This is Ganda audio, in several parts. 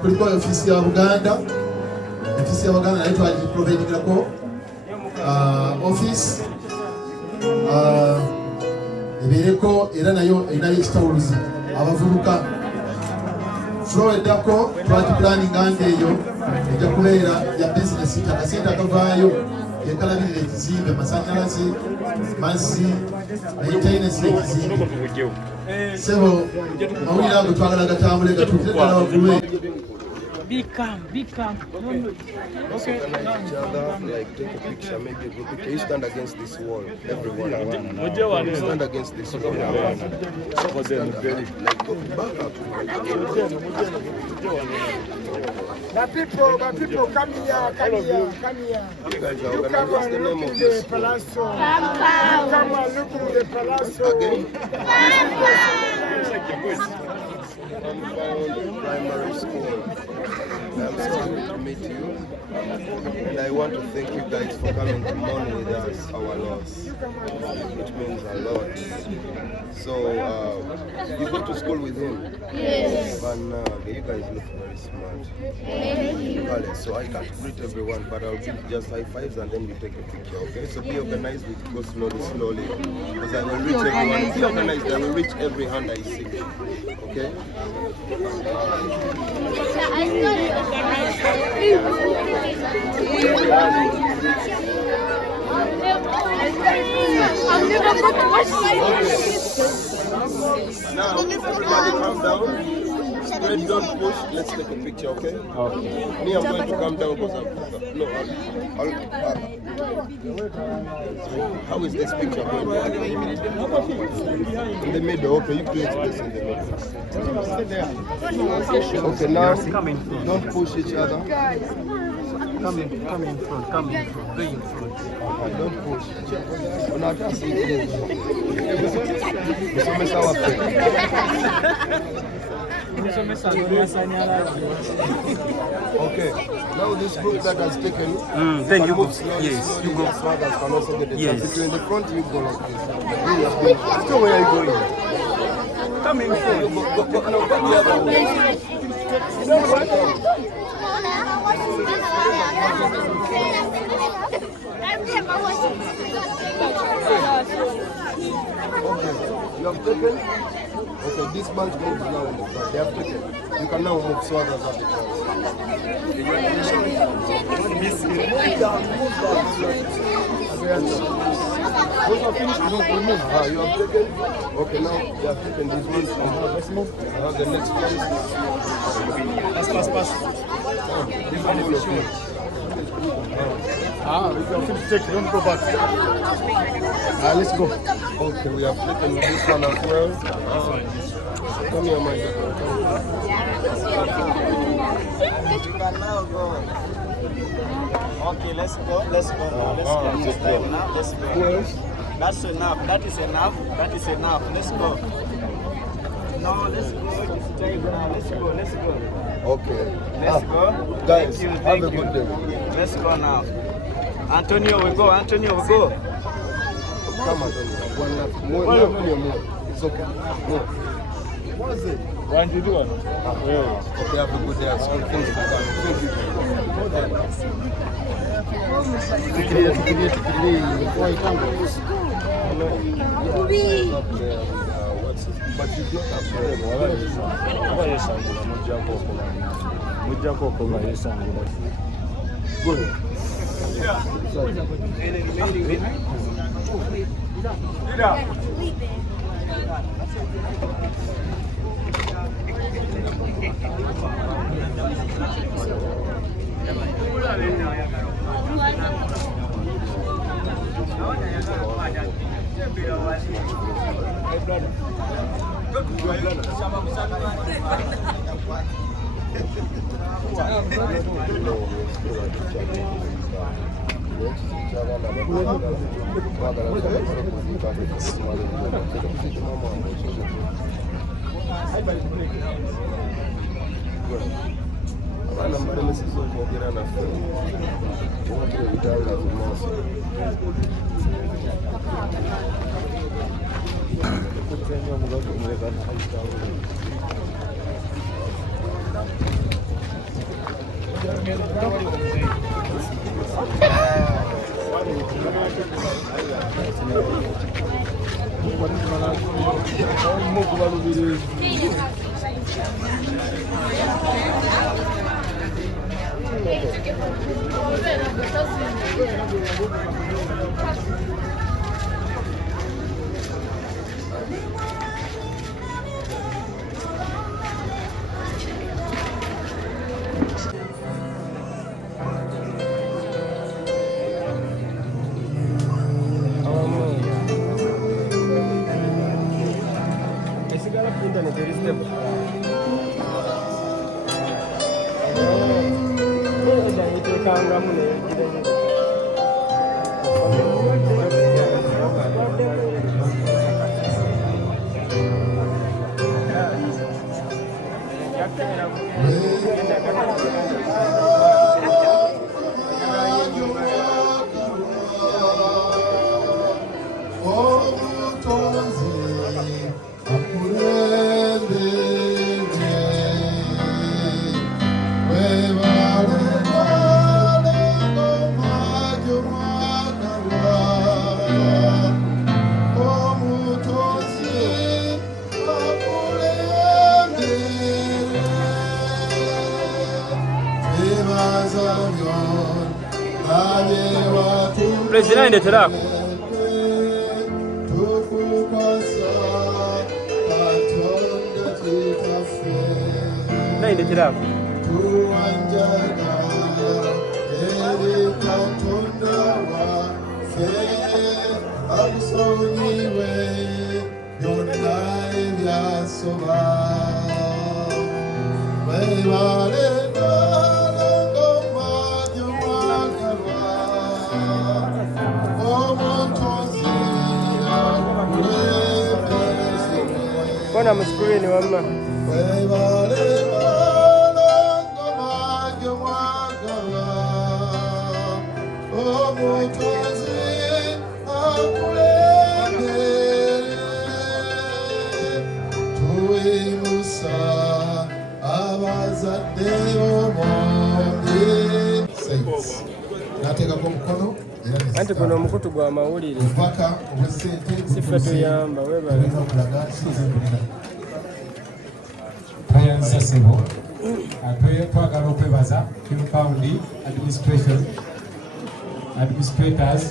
kuliko ofisi ya Buganda. Ofisi ya Buganda nayo twali providingako office ebeereko era nayo erinayo ekitawuluzi abavubuka. Flow eddako twati planning anga eyo ejja kubeera ya business, akasente akavaayo yekalabirira ekizimbe, masanyalaze, mazzi, maintenance y'ekizimbe. Sebo mawulire ago twagala gatambule gatuukire ddala waggulu. Be calm. Okay. Like take a picture, maybe a group picture. You stand against this wall, everyone. You stand against this wall. Stand very like go back up. My people, come here. You guys are You come organized. What's the and name look of in this the school? palazzo. Come and look in the palazzo. Again? Unfound Primary School. I'm so happy to meet you, and I want to thank you guys for coming to mourn with us our loss. It means a lot. So, you go to school with him? Yes. But you guys look very smart. Vale, so I can't greet everyone, but I'll give just high fives and then we take a picture, okay? So be organized, we go slowly, because I will reach everyone. Be organized, I will reach every hand I see, okay? I've never got to watch Now, everybody calm down. Spread, don't push. Let's take a picture, okay? Okay. Me, I'm going to calm down because how is this picture going? In the middle, okay, you create this in the middle. Okay, now, don't push each other. Come in front. Go in front. Don't push. Una just Usomesa wapi? Okay. Now this group that has taken. Then you go. Move slowly, Yes, slowly. you go. Yes. Others can also get the Yes. chance. If you're in the front, you go like this. So where are you going? Come in front. Go the other way. Okay, you have taken. Okay, this bunch moves now in the front. They have taken. You can now move so others have the chance. Once you finish, we move. You have taken. Okay, now you have taken these ones. Let's move. The next one. Pass. This one is your We can finish taking, don't go back. Let's go. Okay, we have taken this one as well. Come here, my dear. Okay, let's go. Let's go. Who else? That's enough. That is enough. Let's go. No, let's go. It's time now. Let's go. Okay. Let's go. Guys, Thank you. have a good day. Let's go now. Antonio, we go. Come on, one left. More. It's okay. More. What is it? When you do it? Okay, have a good day at school. Thank you. But you don't have good. President ndeterako ndeterako Bona msikurini wamma anti kuno omukutu gwa mawulire sife tuyamba webale twayanza sebo twagala okwebaza Compound administrators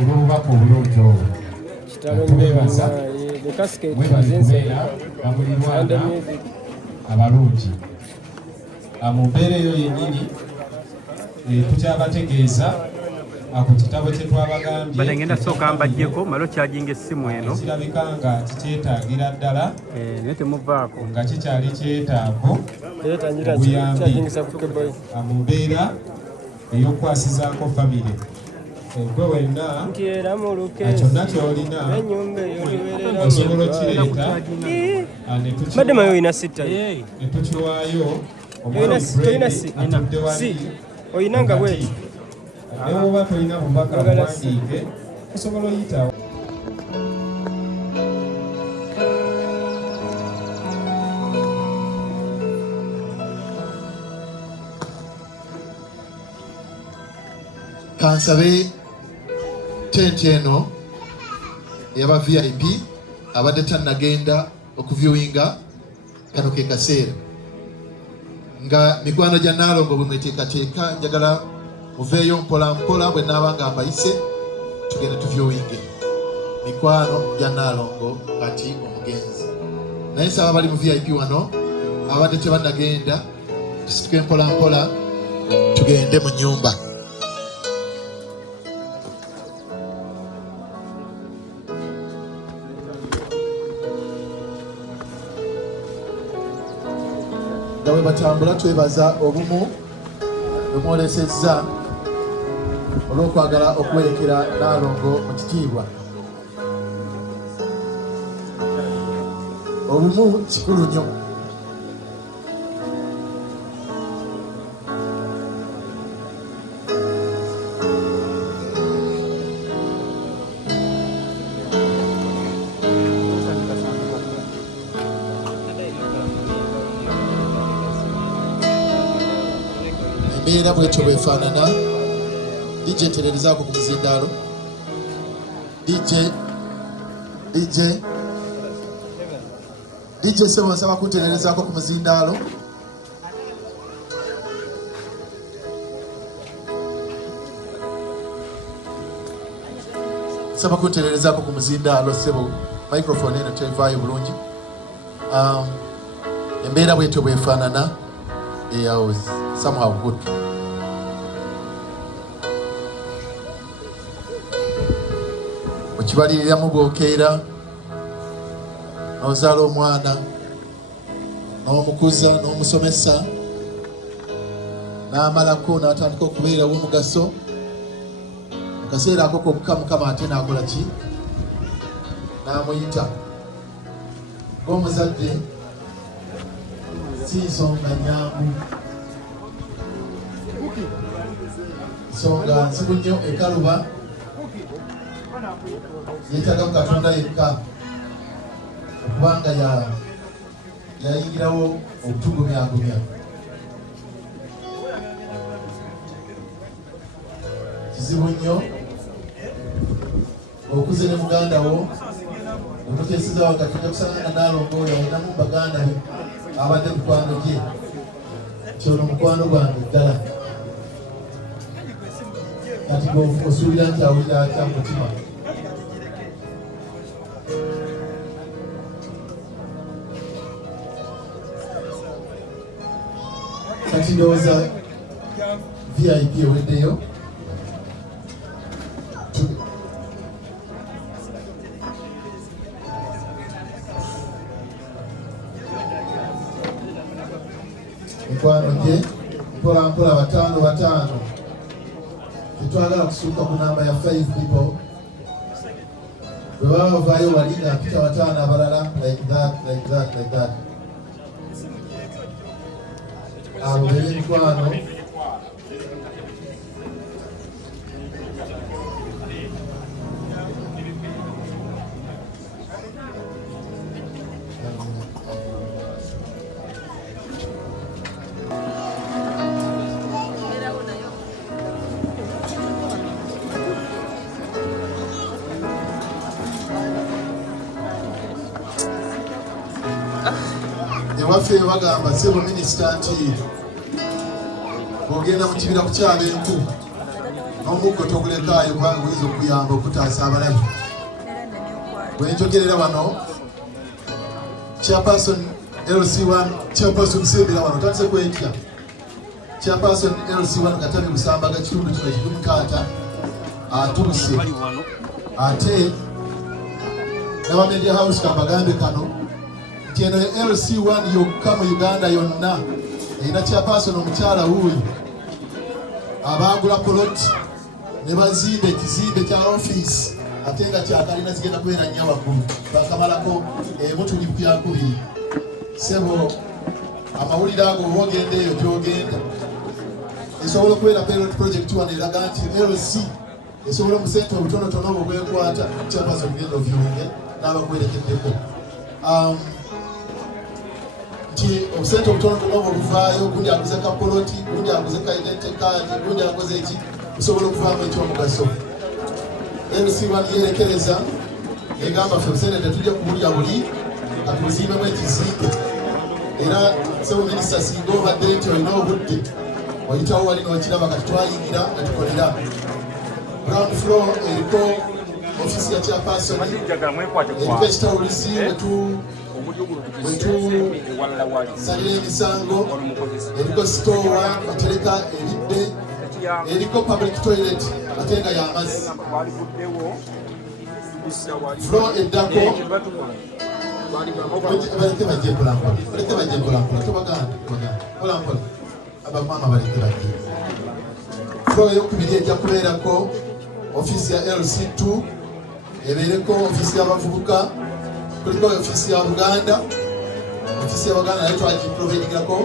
olw'obubaka obulungi obwo tubeebaza mwebali kubeera bamulirwana abalungi mu mbeera eyo yennyini tukyabategeeza ku kitabo kye twabagambye bale ngenda sooka mbajjeko malo kyajinga essimu eno kirabika nga kikyetaagira ddala naye temuvaako nga kikyali kyetaago obuyambi mu mbeera ey'okwasizaako famire gwe wenna kyonna kyolina osobola okireeta ne tukiwaayo atudde wali oyina nga bweti ne bwoba tolina bubaka buwandiike osobola oyitawo kansabe tenti eno eyaba VIP abadde tannagenda okuviewinga kano ke kaseera nga mikwano gya Nalongo bwe mweteekateeka njagala muveeyo mpola mpola bwe naaba nga mbayise tugende tuviewinge mikwano gya Nalongo kati omugenzi naye saba bali mu VIP wano abadde tebannagenda tusituke mpola mpola tugende mu nnyumba. Nga bwe batambula twebaza obumu bwemwolesezza olw'okwagala okuwerekera Nalongo mu kitiibwa. Obumu kikulu nnyo. embeera bwetyo bwefaanana. DJ tereerezaako ku muzindaalo. DJ sebo nsaba kutereerezaako ku muzindaalo. Nsaba kutereerezaako ku muzindaalo sebo. Microphone eno tevaayo bulungi. Embeera bwetyo bwefaanana. I was somehow good. Okibaliriramu bw'okeera n'ozaala omwana n'omukuza n'omusomesa n'amalako n'atandika okubeera w'omugaso mu kaseera ako kokka Mukama ate n'akola ki? N'amuyita. Ng'omuzadde si nsonga nnyangu, nsonga nzibu nnyo ekaluba, yeetagamu Katonda yekka okubanga yayingirawo obutugumyagumya. Kizibu nnyo okuze ne muganda wo omuteeseza wakati ojja kusangana Naalongo oyo alinamu baganda be abadde mukwano gye, kyono mukwano gwange ddala. Kati osuubira nti awulira atya mutima. Kati ndowooza VIP eweddeyo. Mikwano gye mpola mpola bataano. Tetwagala kusukka ku namba ya 5 people. Bwe baba bavaayo wali ng'apita bataano abalala like that. Abo bebe mikwano. Ewaffe bagamba sebo minisita nti bw'ogenda mu kibira kukyala enku n'omuggo togulekaayo kubanga oyinza okuyamba okutaasa abalabi. Bwe njogerera wano Chairperson LC1 Chairperson Sembera wano tatse kwetya. Chairperson LC1 Katabi Busambaga kitundu kino ekikumikwata atuuse ate n'aba Media House kabagambe kano Keno LC1 yokka mu Uganda yonna erina Chairperson omukyala wuuyo abaagula plot ne bazimba ekizimbe kya office ate nga kyakalina zigenda kubeera nnya waggulu bakamalako emutuli byakubiri. Sebo amawulire ago bwogenda eyo gyogenda esobola okubeera pilot project wano eraga nti LC esobola omusente obutonotono obwo bwekwata Chairperson genda ovyunge n'abakuwerekeddeko. Nti obusente obutonotono obwo buvaayo, gundi aguze kapoloti, gundi aguze ka identity card, gundi aguze eki, busobola okuvaamu ekyomugaso. LC1 yerekereza egamba ffe obusente tetujja kubulya buli katubuzimbemu ekizimbe. Era sebo minisita singa obadde nti olina obudde oyitawo wali n'okiraba kati twayingira nga tukolera. Ground floor eriko ofisi ya Chairperson, eriko ekitawuluzi wetusalira emisango, eriko store batereka ebidde, eriko public toilet ate nga y'amazzi. Floor eddako baleke bajje mpolampola tobaganda abamama baleke bajje. Floor eyokubiri ejja kubeerako ofisi ya LC2, ebeereko ofisi y'abavubuka, kuliko ofisi ya Buganda. Ofisi ya Buganda nayo twagiprovidingako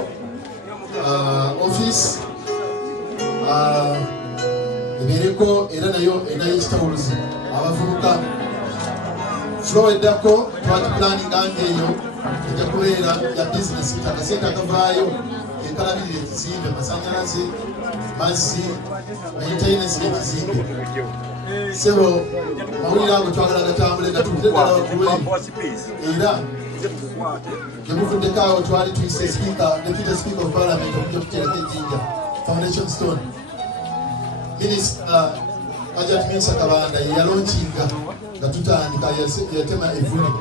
office ebeereko era nayo enayo ekitawuluzi abavubuka. Floor eddako twagipulaninga ngeeyo ejja kubeera ya business, akasente akavaayo tukalabirira ekizimbe amasannyalaze mazzi maintenance y'ekizimbe sebo mawulire ago twagala gatambule gatuvudde ddala waggulu era gemuvuddeko awo twali tuyise deputy speaker of parliament okujja kutereka ejjinja foundation stone Ajat Mensa Kabanda yalonkinga nga tutandika yatema evuni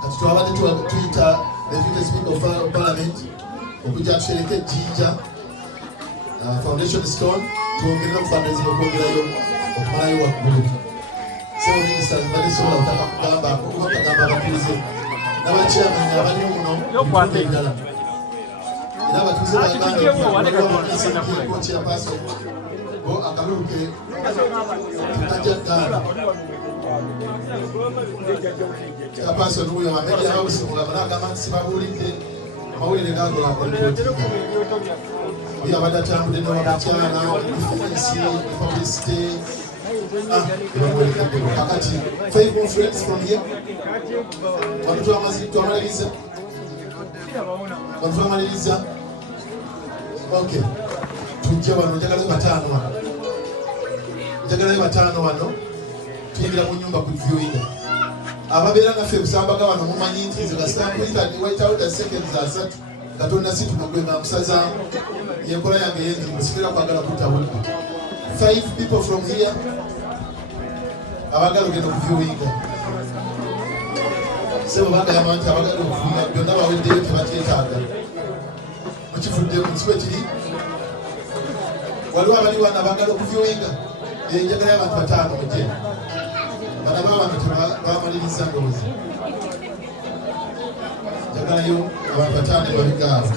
kati twabadde tuyita deputy speaker of parliament okujja tutereka ejjinja foundation stone twongerera okufaniriza okwongerayo okumalayo waggulu sebo ministers mbadde sobola kutaka kugamba okubakagamba abatuuze n'abachairman abalimu muno eddala era abatuuze bagambyechairperson bo akaluluke tajjaggaana chairperson oyo amedia hausimula banagamba nti sibabuulidde amawulire gagolakolekootinga oyo abadde atambudde n'owabakyala defensi publicity kakati 5 more friends from here wano twamaliriza okay tujja wano njagalayo bataano wano tuyingira mu nyumba ku viewing ababeera naffe busambaga wano mumanyi nti nze gasitampuyitawaitawo da seconds asatu katonda situnagwenga nkusazaamu yenkola yange yenzimu sikira kwagala kutawulika 5 people from here abagala ogenda okuviewinga sebo bagamba nti abagala okuviewinga byonna baweddeyo tebakyetaaga mukifudde mukiwa kiri waliwo abali wana abagala okuviewinga enjagala y'abantu 5 mujje bana b'abantu tebamaliriza ndowooza njagalayo abantu 5 babigaawo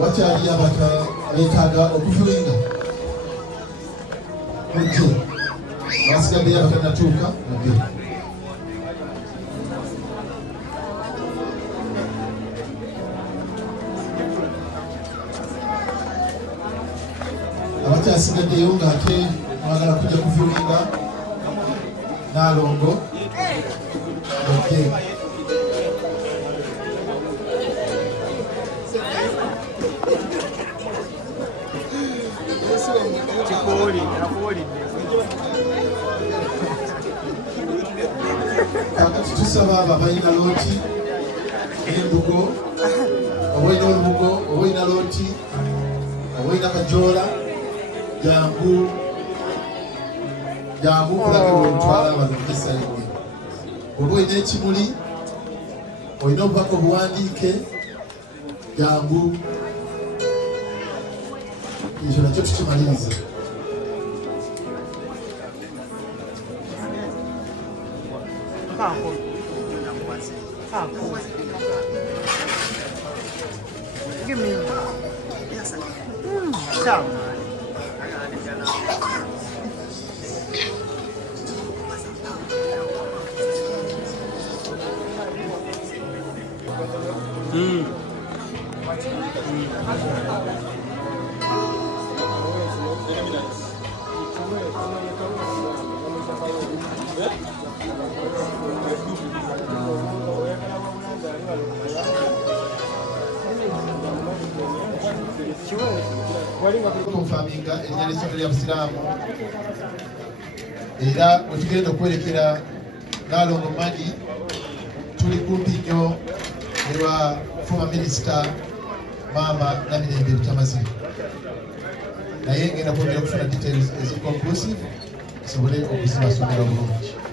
wakyali abeetaaga okuviewinga mujje basigaddeyo abatanatuuka mujje asigaddeyo ng'ate mwagala kujja kuviwinga Nalongo okay. Kakati tusaba abo abalina looti n'embugo obalina olubugo obalina looti obalina kajoola jangu kulage bwentwala abantu mukisaibwe oba olina ekimuli olina obubaka obuwandiike jangu ekyo nakyo tukimaliriza. Give me. Yes. Konfaminga erinnya ly'essomero lya Busiraamu era bwe tugenda okwerekera Nalongo Madi tuli kumpi nnyo ne lwa former minisita Maama Namirembe Butamazire naye ngenda kwongera okufuna details eziconclusive tusobole okuzibasomera bulungi.